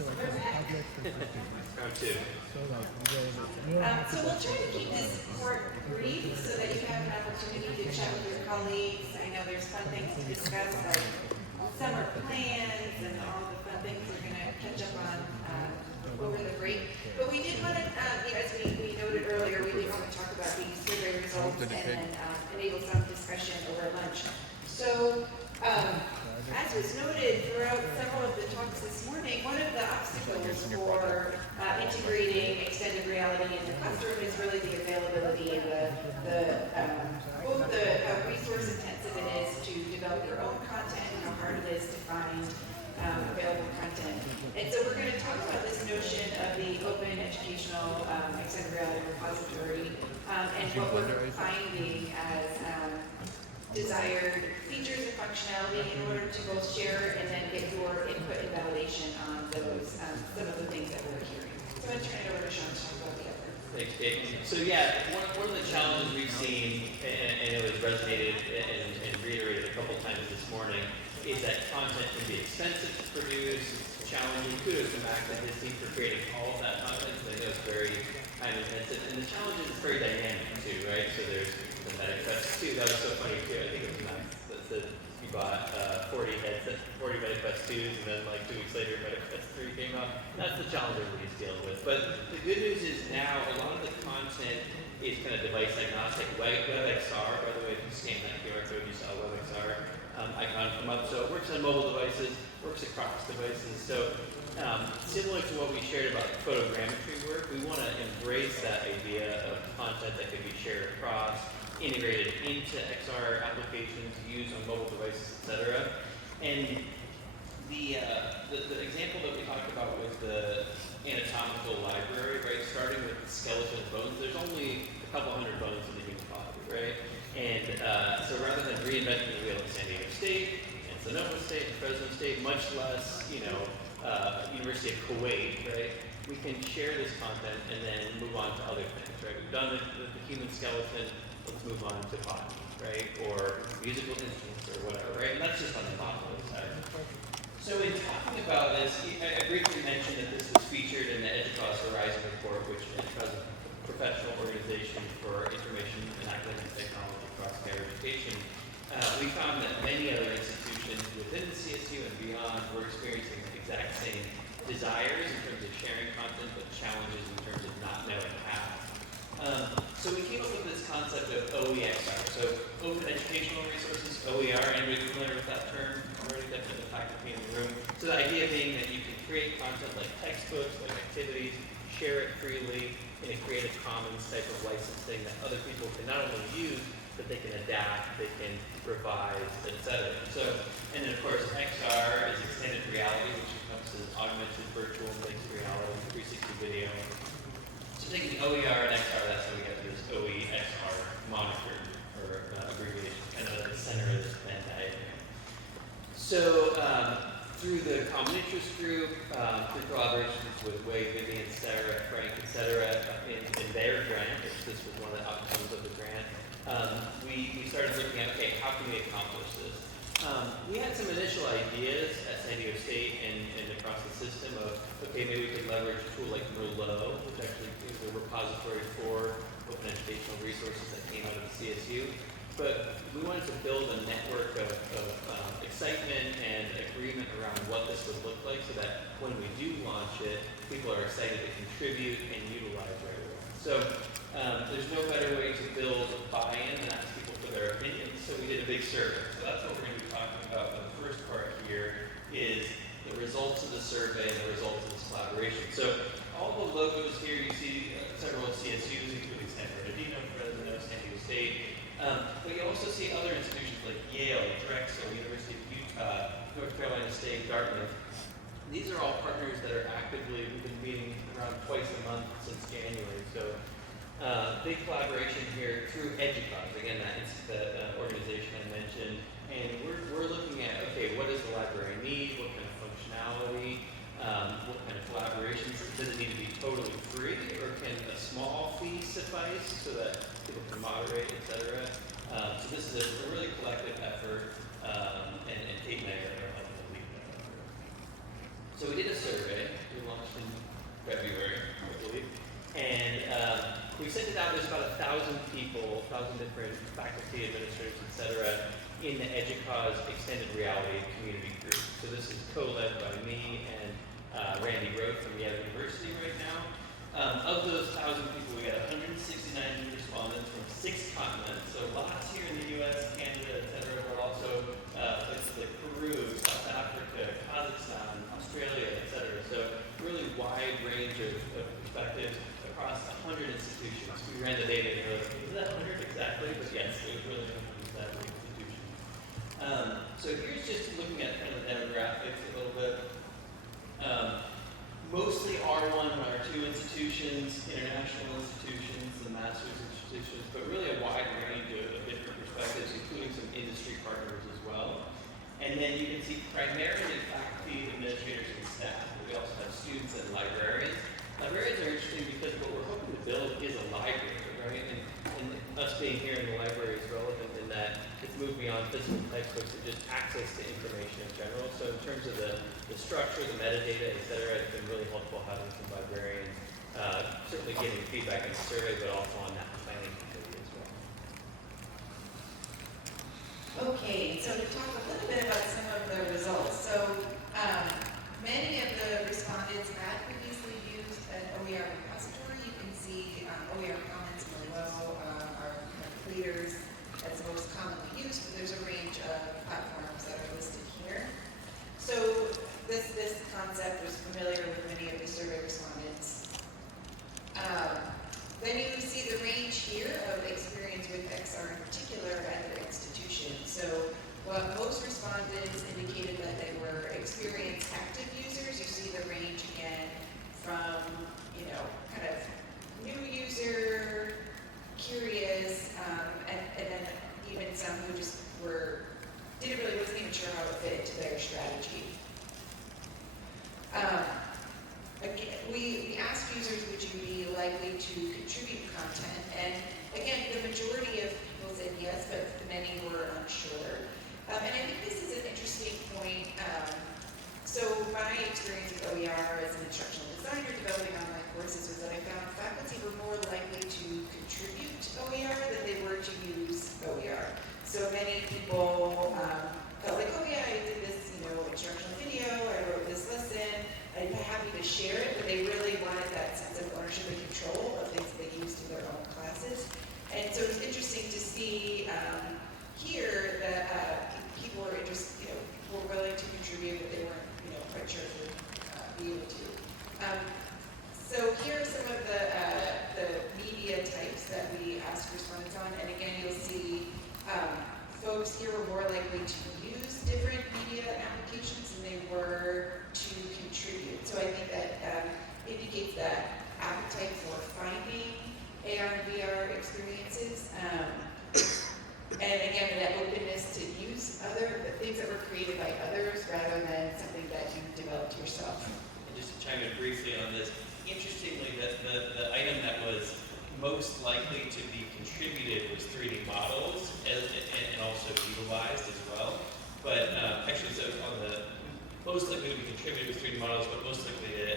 Round two. So we'll try to keep this part brief so that you have an opportunity to chat with your colleagues. I know there's fun things to discuss, like summer plans and all the fun things we're going to catch up on over the break. But we did want to, as we noted earlier, we did want to talk about the survey results and then enable some discussion over lunch. So, as was noted throughout several of the talks this morning, one of the obstacles for integrating extended reality in the classroom is really the availability and both how resource intensive it is to develop your own content and how hard it is to find available content. And so we're going to talk about this notion of the open educational extended reality repository and what we're finding as desired features and functionality in order to both share and then get your input and validation on those, some of the things that we're hearing. So I'm going to turn it over to Sean to talk about the other. Thanks, Kate. So yeah, one of the challenges we've seen, and it was resonated and reiterated a couple times this morning, is that content can be expensive to produce, it's challenging. Kudos to Max and his team for creating all of that content, because I know it's very time intensive. And the challenge is it's very dynamic too, right? So there's the MetaQuest 2, that was so funny too. I think it was Max that said you bought 40 MetaQuest 2s, and then like 2 weeks later MetaQuest 3 came out. That's the challenge everybody's dealing with. But the good news is now a lot of the content is kind of device agnostic. WebXR, by the way, if you scan that QR code, you saw WebXR icon come up. So it works on mobile devices, works across devices. So similar to what we shared about photogrammetry work, we want to embrace that idea of content that can be shared across, integrated into XR applications, used on mobile devices, etc. And the example that we talked about was the anatomical library, right? Starting with skeletal bones. There's only a couple hundred bones in the human body, right? And so rather than reinventing the wheel at San Diego State, and Sonoma State, and Fresno State, much less, University of Kuwait, right? We can share this content and then move on to other things, right? We've done the human skeleton, let's move on to body, right? Or musical instruments or whatever, right? And that's just on the modeling side. So in talking about this, I briefly mentioned that this was featured in the EDUCAUSE Horizon report, which EDUCAUSE is a professional organization for information and academic technology across higher education. We found that many other institutions within the CSU and beyond were experiencing the exact same desires in terms of sharing content, but challenges in terms of not knowing how. So we came up with this concept of OEXR, so Open Educational Resources, OER. Anybody familiar with that term? Already definitely the faculty in the room. So the idea being that you can create content like textbooks, like activities, share it freely in a Creative Commons type of licensing that other people can not only use, but they can adapt, they can revise, etc. So, and then of course XR is extended reality, which encompasses augmented, virtual, mixed reality, 360 video. So taking OER and XR, that's how we get this OEXR moniker, or abbreviation, kind of at the center of this Venn diagram. So through the Common Interest Group, through collaborations with Wade, Vivian, Sarah, Frank, etc., in their grant, which this was one of the outcomes of the grant, we started looking at, okay, how can we accomplish this? We had some initial ideas at San Diego State and across the system of, okay, maybe we could leverage a tool like Merlot, which actually is a repository for open educational resources that came out of the CSU. But we wanted to build a network of excitement and agreement around what this would look like so that when we do launch it, people are excited to contribute and utilize right away. So there's no better way to build buy-in than ask people for their opinions. So we did a big survey. So that's what we're going to be talking about. The first part here is the results of the survey and the results of this collaboration. So all the logos here, you see several CSUs, including San Bernardino, Fresno, San Diego State. But you also see other institutions like Yale, Drexel, University of Utah, North Carolina State, Dartmouth. These are all partners that are actively, we've been meeting around twice a month since January. So big collaboration here through EDUCAUSE, again, that's the organization I mentioned. And we're looking at, okay, what does the library need? What kind of functionality? What kind of collaborations? Does it need to be totally free, or can a small fee suffice so that people can moderate, etc.? So this is a really collective effort, and Kate and I are helping to lead that effort. So we did a survey. different faculty, administrators, etc., in the EDUCAUSE Extended Reality Community Group. So this is co-led by me and Randy Rowe from Yale University right now. Of those 1,000 people, we got 169 new respondents from 6 continents. So lots here in the U.S., Canada, etc., but also places like Peru, South Africa, Kazakhstan, Australia, etc. So really wide range of perspectives across 100 institutions. We ran the data and we were like, is that 100 exactly? But yes, it was really 100 institutions. So here's just looking at kind of the demographics a little bit. Mostly R1 and R2 institutions, international institutions, and master's institutions, but really a wide range of different perspectives, including some industry partners as well. And then you can see primarily faculty, administrators, and staff. But we also have students and librarians. Librarians are interesting because what we're hoping to build is a library, right? And us being here in the library is relevant in that it's moved beyond physical textbooks to just access to information in general. So in terms of the structure, the metadata, et cetera, it's been really helpful having some librarians, certainly getting feedback in the survey, but also on that planning committee as well. Okay, so to talk a little bit about some of the results. So many of the respondents had previously used an OER repository. You can see OER comments below are leaders as most commonly used, but there's a range of platforms that are listed here. So this concept was familiar with many of the survey respondents. Then you see the range here of experience with XR in particular at their institution. So while most respondents indicated that they were experienced active users, you see the range again from, kind of new user, curious, and then even some who just wasn't even sure how it fit into their strategy. Again, we asked users, would you be likely to contribute content? And again, the majority of people said yes, but many were unsure. And I think this is an interesting point. So my experience with OER as an instructional designer developing online courses was that I found faculty were more likely to contribute to OER than they were to use OER. So many people felt like, oh yeah, I did this, instructional video, I wrote this lesson, I'm happy to share it, but they really wanted that sense of ownership and control of things they used in their own classes. And so it's interesting to see here that people were interested, were willing to contribute, but they weren't, quite sure if they'd be able to. So here are some of the media types that we asked respondents on, and again, you'll see folks here were more likely to use different media applications than they were to contribute. So I think that indicates that appetite for finding AR and VR experiences, and again, that openness to use the things that were created by others rather than something that you developed yourself. And just to chime in briefly on this, interestingly, the item that was most likely to be contributed was 3D models and also utilized as well. But actually, so on the most likely to be contributed was 3D models, but most likely to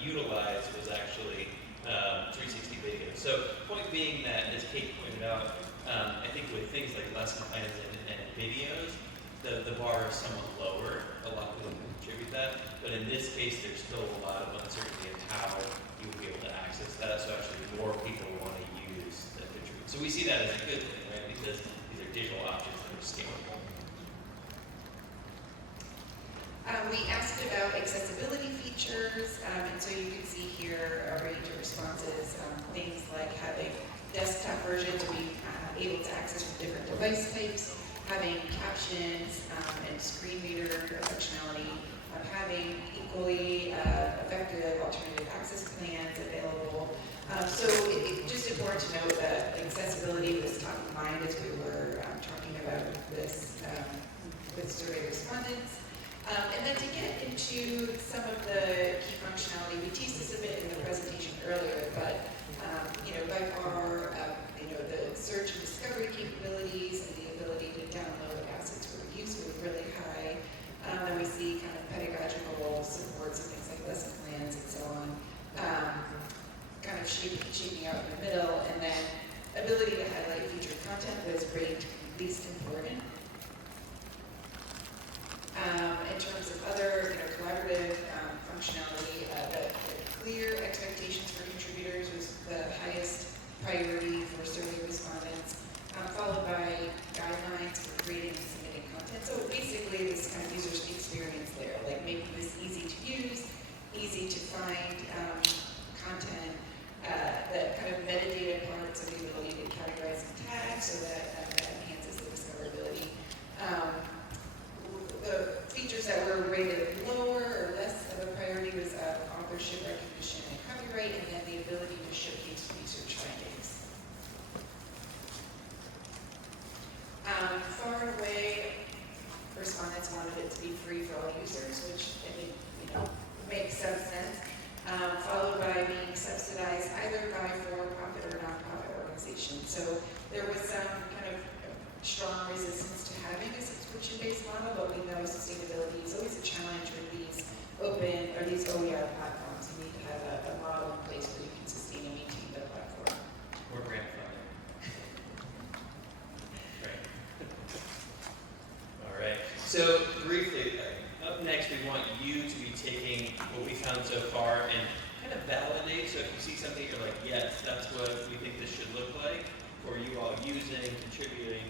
utilize was actually 360 video. So point being that, as Kate pointed out, I think with things like lesson plans and videos, the bar is somewhat lower. A lot of people can contribute that. But in this case, there's still a lot of uncertainty in how you will be able to access that. So actually more people want to use that contribute. So we see that as a good thing, right? Because these are digital objects that are scalable. We asked about accessibility features, and so you can see here a range of responses, things like having desktop version to be able to access from different device types, having captions and screen reader functionality, having equally effective alternative access plans available. So it's just important to note that accessibility was top of mind as we were talking about this with survey respondents. And then to get into some of the key functionality, we teased this a bit in the presentation earlier, but by far, the search and discovery capabilities and the ability to download assets for use were really high. And we see kind of pedagogical supports and things like lesson plans and so on, kind of shaping out in the middle, and then ability to highlight featured content was ranked least important. In terms of other, collaborative functionality, the clear expectations for contributors was the highest priority for survey respondents, followed by guidelines for creating and submitting content. So basically, this kind of user experience there, like making this easy to use, easy to find content, the kind of metadata parts of the ability to categorize and tag, so that enhances the discoverability. The features that were rated lower or less of a priority was authorship recognition and copyright, and then the ability to showcase research findings. Far and away, respondents wanted it to be free for all users, which I think makes some sense. Followed by being subsidized either by for-profit or nonprofit organizations. So there was some kind of strong resistance to having a subscription-based model, but we know sustainability is always a challenge with these open or these OER platforms. You need to have a model in place where you can sustain and maintain the platform. Or grant funding. Right. All right. So briefly, up next, we want you to be taking what we found so far and kind of validate. So if you see something, you're like, yes, that's what we think this should look like, or you all using, contributing,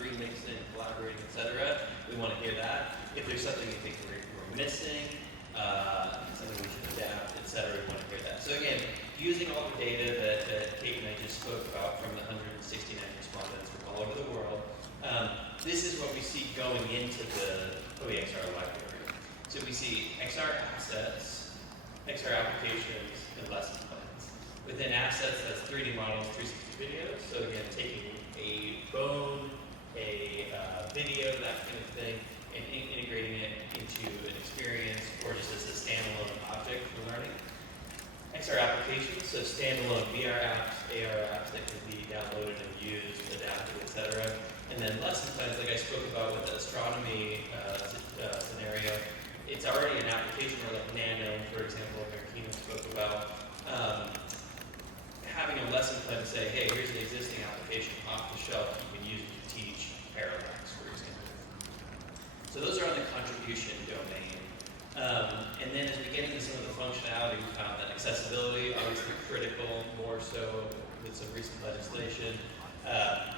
remixing, collaborating, etc. We want to hear that. If there's something you think we're missing, something we should adapt, etc., we want to hear that. So again, using all the data that Kate and I just spoke about from the 169 respondents from all over the world, this is what we see going into the OEXR library. So we see XR assets, XR applications, and lesson plans. Within assets, that's 3D models, 360 videos. So again, taking a bone, a video, that kind of thing, and integrating it into an experience or just as a standalone object for learning. XR applications, so standalone VR apps, AR apps that can be downloaded and used, adapted, etc. And then lesson plans, like I spoke about with the astronomy scenario, it's already an application, or like Nano, for example, like our keynote spoke about. Having a lesson plan to say, hey, here's an existing application off the shelf you can use it to teach parallax, for example. So those are on the contribution domain. And then as we get into some of the functionality, we found that accessibility, obviously critical, more so with some recent legislation.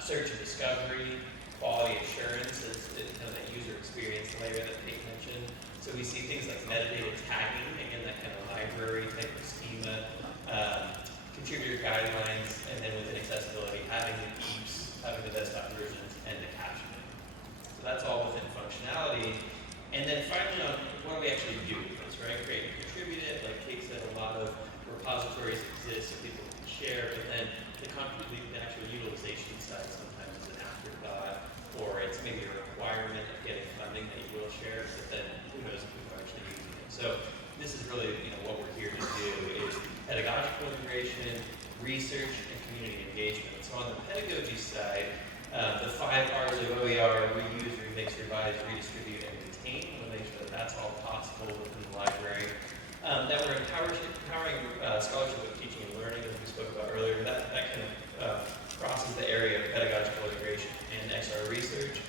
Search and discovery, quality assurance is kind of that user experience layer that Kate mentioned. So we see things like metadata tagging, again, that kind of library type of schema, contributor guidelines, and then within accessibility, having the EAPs, having the desktop versions, and the captioning. So that's all within functionality. And then finally, on what do we actually do with this, right? Create and contribute it. Like Kate said, a lot of repositories exist so people can share, but then the actual utilization side sometimes is an afterthought, or it's maybe a requirement of getting funding that you will share, but then who knows if people are actually using it. So this is really what we're here to do is pedagogical integration, research, and community engagement. So on the pedagogy side, the 5 R's of OER, reuse, remix, revise, redistribute, and retain. We'll make sure that that's all possible within the library. That we're empowering scholarship of teaching and learning, as we spoke about earlier. That kind of crosses the area of pedagogical integration and XR research.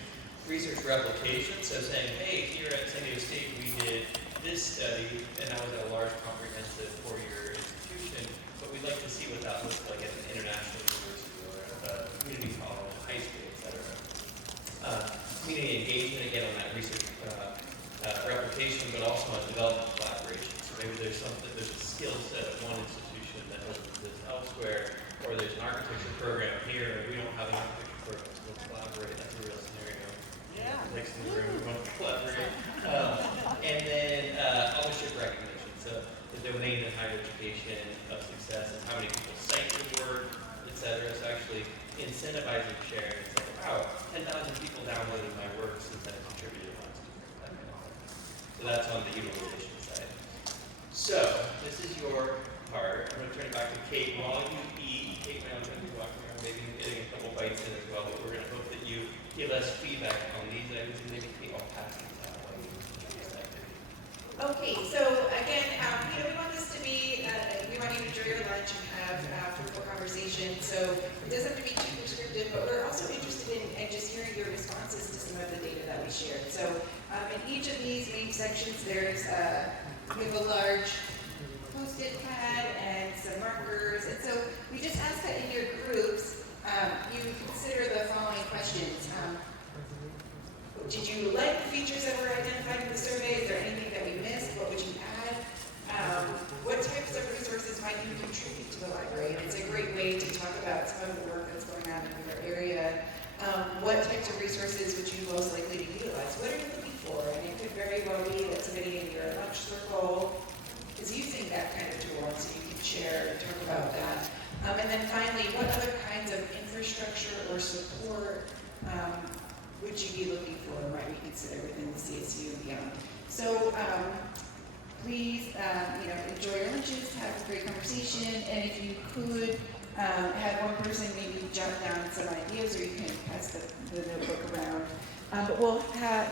Research replication, so saying, hey, here at San Diego State, we did this study, and that was at a large comprehensive four-year institution, but we'd like to see what that looks like at an international university or a community college, high school, etc. Community engagement, again, on that research replication, but also on development collaboration. So maybe there's a skill set of one institution that doesn't exist elsewhere, or there's an architecture program here, and we don't have an architecture program, so we'll collaborate. That's a real scenario. Yeah. Next in the room, we want to collaborate. And then authorship recognition, so the domain of higher education of success and how many people cite your work, etc. So actually incentivizing sharing and saying, wow, 10,000 people downloaded my work since I contributed last year. That kind of thing. So that's on the utilization side. So this is your part. I'm going to turn it back to Kate. While you eat, Kate and I are going to be walking around, maybe getting a couple bites in as well, but we're going to hope that you give us feedback on these items, and maybe Kate will pass these out while you use that. Okay, so again, we want this to be, we want you to enjoy your lunch and have fruitful conversation. So it doesn't have to be too prescriptive. descriptive, but we're also interested in just hearing your responses to some of the data that we shared. So in each of these main sections, there's we have a large Post-it pad and some markers. And so we just ask that in your groups, you consider the following questions. Did you like the features that were identified in the survey? Is there anything that we missed? What would you add? What types of resources might you contribute to the library? And it's a great way to talk about some of the work that's going on in your area. What types of resources would you most likely to utilize? What are you looking for? And it could very well be that somebody in your lunch circle is using that kind of tool, and so you can share and talk about that. And then finally, what other kinds of infrastructure or support would you be looking for and might we consider within the CSU and beyond? So please, enjoy your lunches, have a great conversation, and if you could have one person maybe jot down some ideas, or you can pass the notebook around. But we'll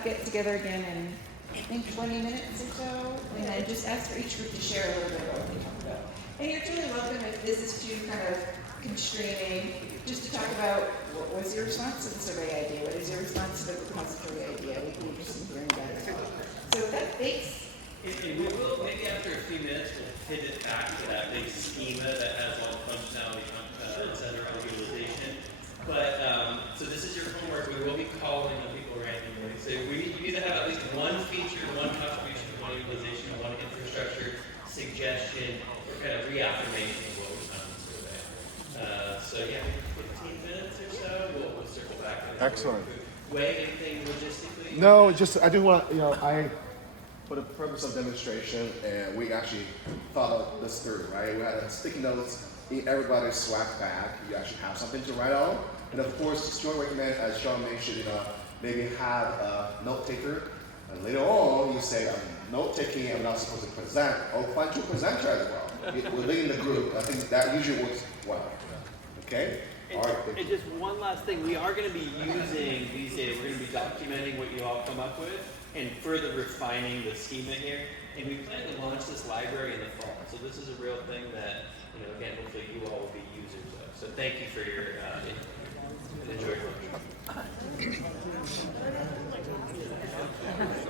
get together again in, I think, 20 minutes or so, and then just ask for each group to share a little bit about what they talked about. And you're truly welcome if this is too kind of constraining, just to talk about what was your response to the survey idea, what is your response to the repository idea. We'd be interested in hearing about it as well. So with that, thanks. And we will, maybe after a few minutes, we'll pivot back to that big schema that has all the functionality, et cetera, for utilization. But, so this is your homework. We will be calling on people randomly. So you need to have at least one feature, one contribution, one utilization, one infrastructure suggestion, or kind of reaffirmation of what we found in the survey. So yeah, 15 minutes or so, we'll circle back. Excellent. Way, anything logistically? No, just I do want for the purpose of demonstration, and we actually thought of this through, right? We had sticky notes in everybody's swag bag. You actually have something to write on. And of course, strongly recommend, as Sean mentioned, maybe have a note taker. And later on, you say, I'm note taking, I'm not supposed to present. Oh, find your presenter as well. Within the group, I think that usually works well. Okay? All right. And just one last thing, we are going to be using these data. We're going to be documenting what you all come up with and further refining the schema here. And we plan to launch this library in the fall. So this is a real thing that, again, hopefully you all will be users of. So thank you for your input. And enjoy your lunch.